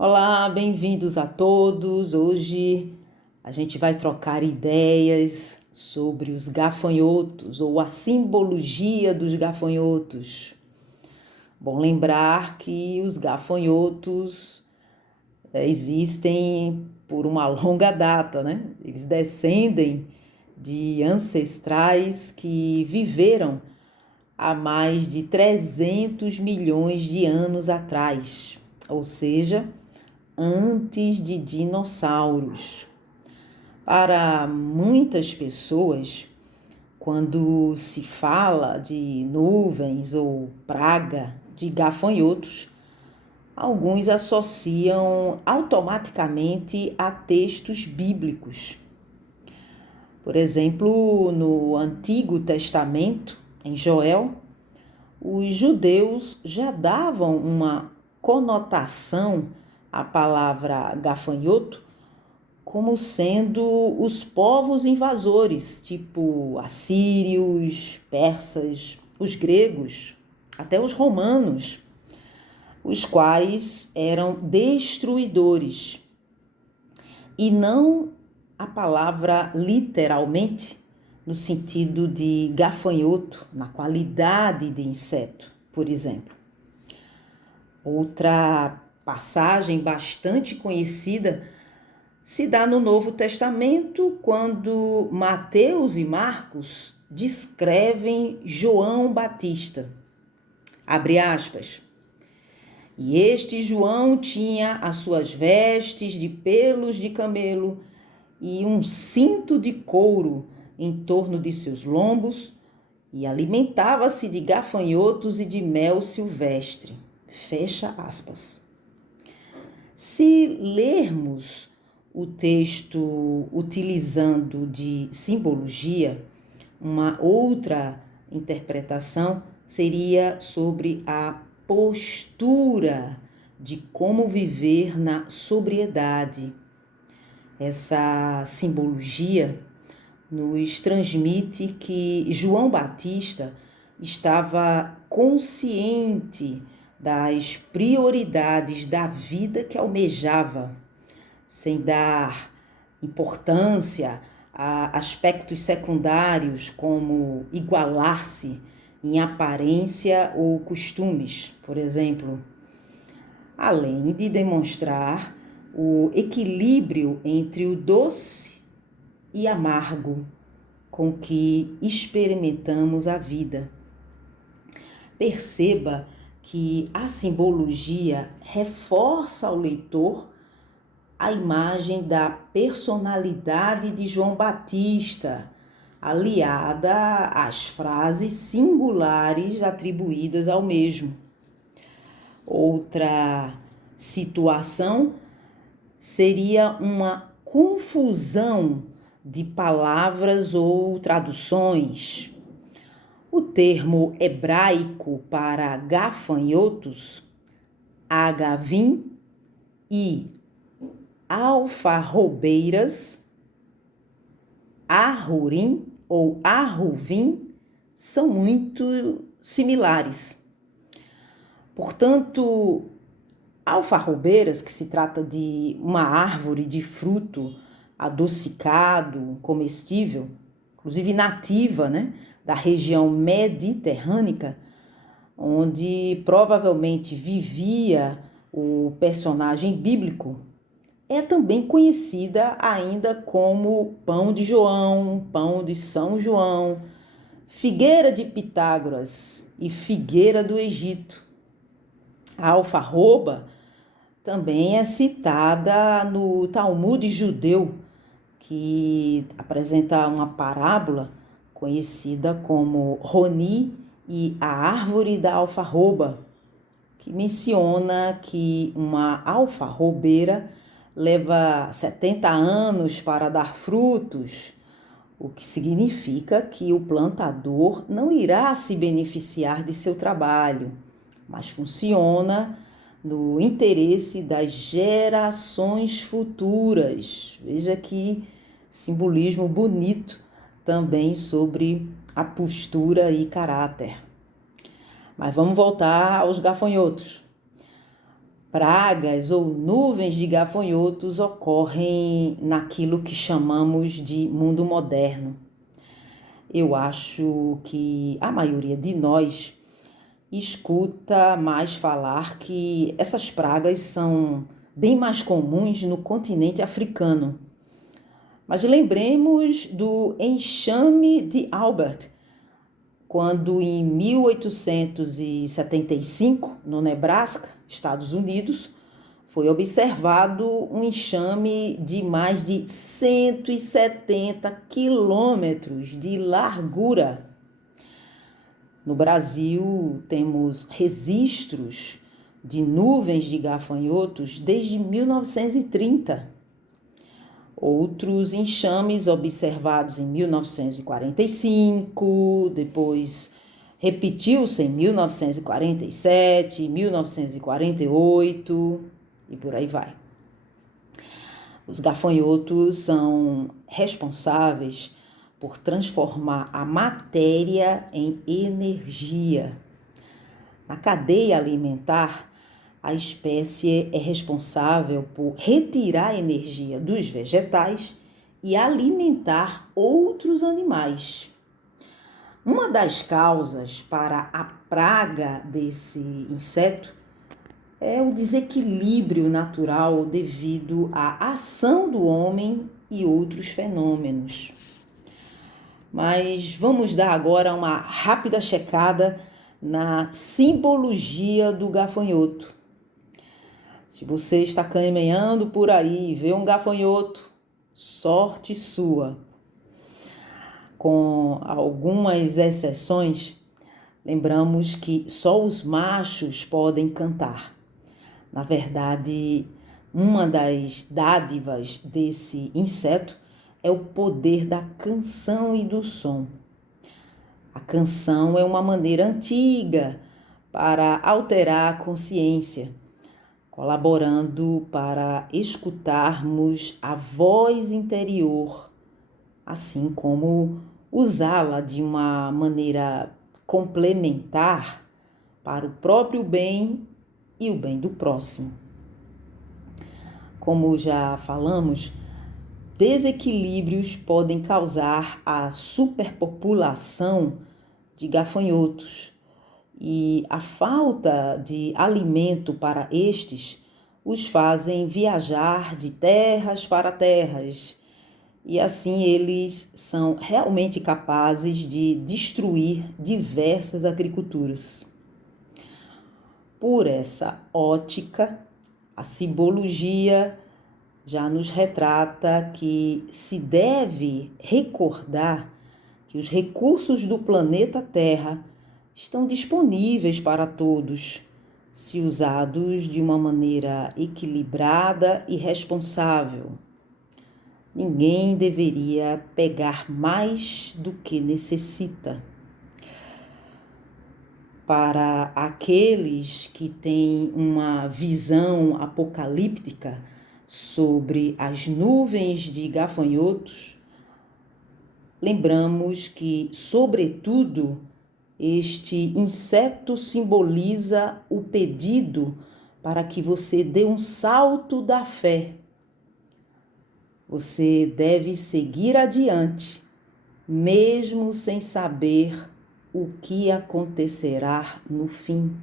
Olá, bem-vindos a todos. Hoje a gente vai trocar ideias sobre os gafanhotos ou a simbologia dos gafanhotos. Bom lembrar que os gafanhotos existem por uma longa data, né? Eles descendem de ancestrais que viveram há mais de 300 milhões de anos atrás, ou seja, antes de dinossauros. Para muitas pessoas, quando se fala de nuvens ou praga de gafanhotos, alguns associam automaticamente a textos bíblicos. Por exemplo, no Antigo Testamento, em Joel, os judeus já davam uma conotação à palavra gafanhoto como sendo os povos invasores, tipo assírios, persas, os gregos, até os romanos, os quais eram destruidores. E não a palavra literalmente, no sentido de gafanhoto, na qualidade de inseto, por exemplo. Outra passagem bastante conhecida se dá no Novo Testamento, quando Mateus e Marcos descrevem João Batista. Abre aspas. E este João tinha as suas vestes de pelos de camelo e um cinto de couro em torno de seus lombos, e alimentava-se de gafanhotos e de mel silvestre. Fecha aspas. Se lermos o texto utilizando de simbologia, uma outra interpretação seria sobre a postura de como viver na sobriedade. Essa simbologia nos transmite que João Batista estava consciente das prioridades da vida que almejava, sem dar importância a aspectos secundários como igualar-se em aparência ou costumes, por exemplo, além de demonstrar o equilíbrio entre o doce e amargo com que experimentamos a vida. Perceba que a simbologia reforça ao leitor a imagem da personalidade de João Batista, aliada às frases singulares atribuídas ao mesmo. Outra situação seria uma confusão de palavras ou traduções. O termo hebraico para gafanhotos, agavim, e alfarrobeiras, arrurim ou arruvim, são muito similares. Portanto, alfarrobeiras, que se trata de uma árvore de fruto adocicado, comestível, inclusive nativa, da região mediterrânea, onde provavelmente vivia o personagem bíblico, é também conhecida ainda como pão de João, pão de São João, figueira de Pitágoras e figueira do Egito. A alfarroba também é citada no Talmud judeu, que apresenta uma parábola conhecida como Roni e a árvore da alfarroba, que menciona que uma alfarrobeira leva 70 anos para dar frutos, o que significa que o plantador não irá se beneficiar de seu trabalho, mas funciona no interesse das gerações futuras. Veja que simbolismo bonito também sobre a postura e caráter. Mas vamos voltar aos gafanhotos. pragas ou nuvens de gafanhotos ocorrem naquilo que chamamos de mundo moderno. Eu acho que a maioria de nós escuta mais falar que essas pragas são bem mais comuns no continente africano. Mas lembremos do enxame de Albert, quando em 1875, no Nebraska, Estados Unidos, foi observado um enxame de mais de 170 quilômetros de largura. No Brasil, temos registros de nuvens de gafanhotos desde 1930. Outros enxames observados em 1945, depois repetiu-se em 1947, 1948 e por aí vai. Os gafanhotos são responsáveis por transformar a matéria em energia. Na cadeia alimentar, a espécie é responsável por retirar a energia dos vegetais e alimentar outros animais. Uma das causas para a praga desse inseto é o desequilíbrio natural devido à ação do homem e outros fenômenos. Mas vamos dar agora uma rápida checada na simbologia do gafanhoto. Se você está caminhando por aí e vê um gafanhoto, sorte sua. Com algumas exceções, lembramos que só os machos podem cantar. Na verdade, uma das dádivas desse inseto é o poder da canção e do som. A canção é uma maneira antiga para alterar a consciência, colaborando para escutarmos a voz interior, assim como usá-la de uma maneira complementar para o próprio bem e o bem do próximo. Como já falamos, desequilíbrios podem causar a superpopulação de gafanhotos e a falta de alimento para estes os fazem viajar de terras para terras e assim eles são realmente capazes de destruir diversas agriculturas. Por essa ótica, a simbologia já nos retrata que se deve recordar que os recursos do planeta Terra estão disponíveis para todos, se usados de uma maneira equilibrada e responsável. Ninguém deveria pegar mais do que necessita. Para aqueles que têm uma visão apocalíptica sobre as nuvens de gafanhotos, lembramos que, sobretudo, este inseto simboliza o pedido para que você dê um salto da fé. Você deve seguir adiante, mesmo sem saber o que acontecerá no fim.